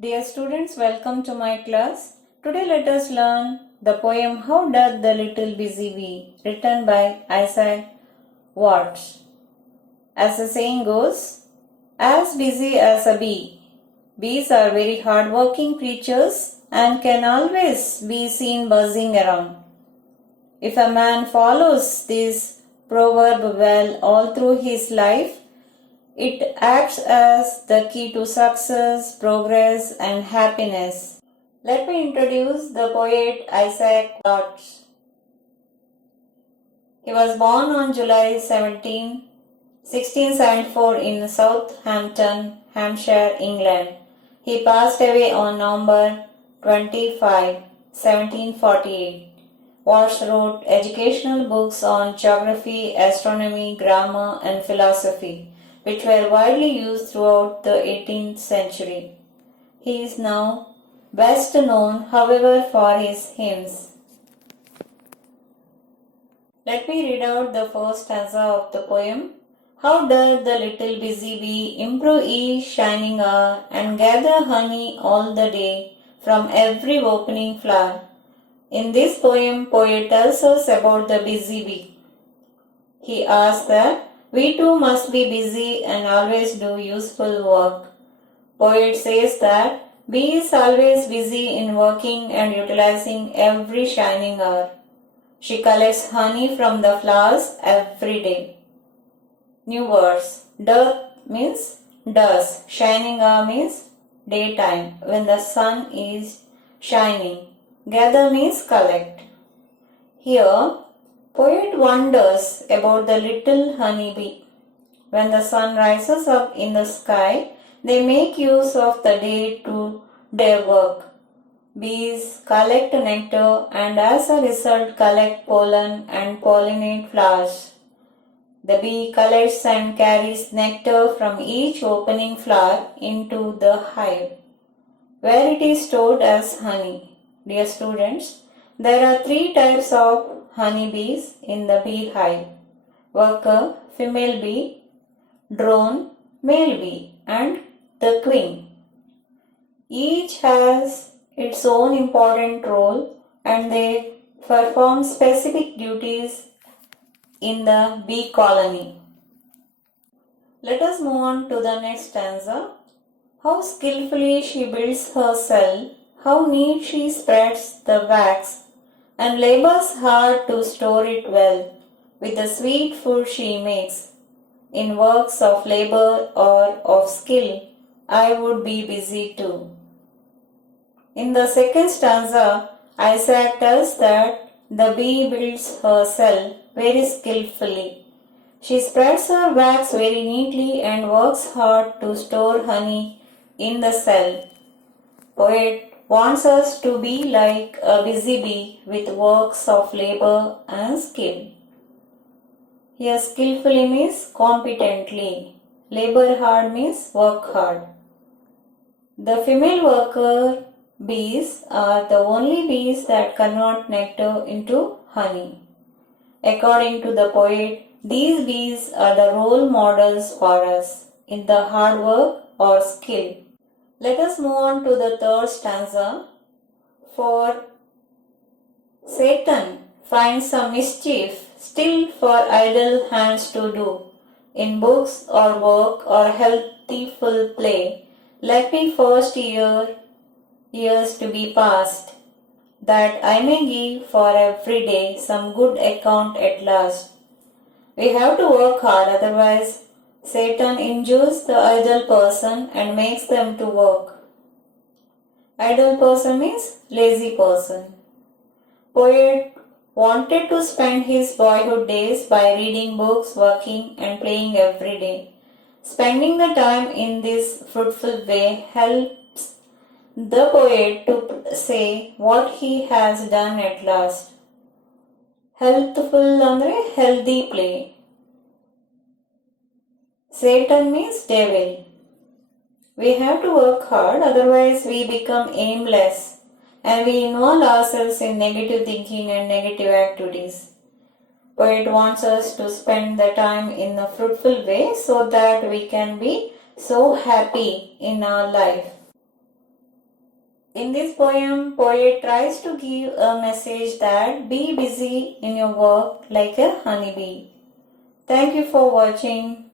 Dear students, welcome to my class. Today let us learn the poem How Doth the Little Busy Bee, written by Isaac Watts. As the saying goes, as busy as a bee. Bees are very hard-working creatures and can always be seen buzzing around. If a man follows this proverb well all through his life, it acts as the key to success, progress, and happiness. Let me introduce the poet Isaac Watts. He was born on July 17, 1674 in Southampton, Hampshire, England. He passed away on November 25, 1748. Watts wrote educational books on geography, astronomy, grammar, and philosophy, which were widely used throughout the 18th century. He is now best known, however, for his hymns. Let me read out the first stanza of the poem. How doth the little busy bee improve each shining hour and gather honey all the day from every opening flower. In this poem, poet tells us about the busy bee. He asks that we too must be busy and always do useful work. Poet says that bee is always busy in working and utilizing every shining hour. She collects honey from the flowers every day. New words. Doth means does. Shining hour means daytime when the sun is shining. Gather means collect. Here, poet wonders about the little honeybee. When the sun rises up in the sky, they make use of the day to their work. Bees collect nectar and as a result collect pollen and pollinate flowers. The bee collects and carries nectar from each opening flower into the hive, where it is stored as honey. Dear students, there are three types of honeybees in the beehive: worker, female bee, drone, male bee, and the queen. Each has its own important role and they perform specific duties in the bee colony. Let us move on to the next stanza. How skillfully she builds her cell, how neat she spreads the wax, and labors hard to store it well, with the sweet food she makes. In works of labor or of skill, I would be busy too. In the second stanza, Isaac tells that the bee builds her cell very skillfully. She spreads her wax very neatly and works hard to store honey in the cell. Poet wants us to be like a busy bee with works of labor and skill. Here skillfully means competently. Labor hard means work hard. The female worker bees are the only bees that convert nectar into honey. According to the poet, these bees are the role models for us in the hard work or skill. Let us move on to the third stanza. For Satan finds some mischief still for idle hands to do, in books or work or healthful play. Let me first years to be past, that I may give for every day some good account at last. We have to work hard, otherwise Satan injures the idle person and makes them to work. Idle person means lazy person. Poet wanted to spend his boyhood days by reading books, working and playing every day. Spending the time in this fruitful way helps the poet to say what he has done at last. Healthful andre healthy play. Satan means devil. We have to work hard, otherwise we become aimless and we involve ourselves in negative thinking and negative activities. Poet wants us to spend the time in a fruitful way so that we can be so happy in our life. In this poem, poet tries to give a message that be busy in your work like a honeybee. Thank you for watching.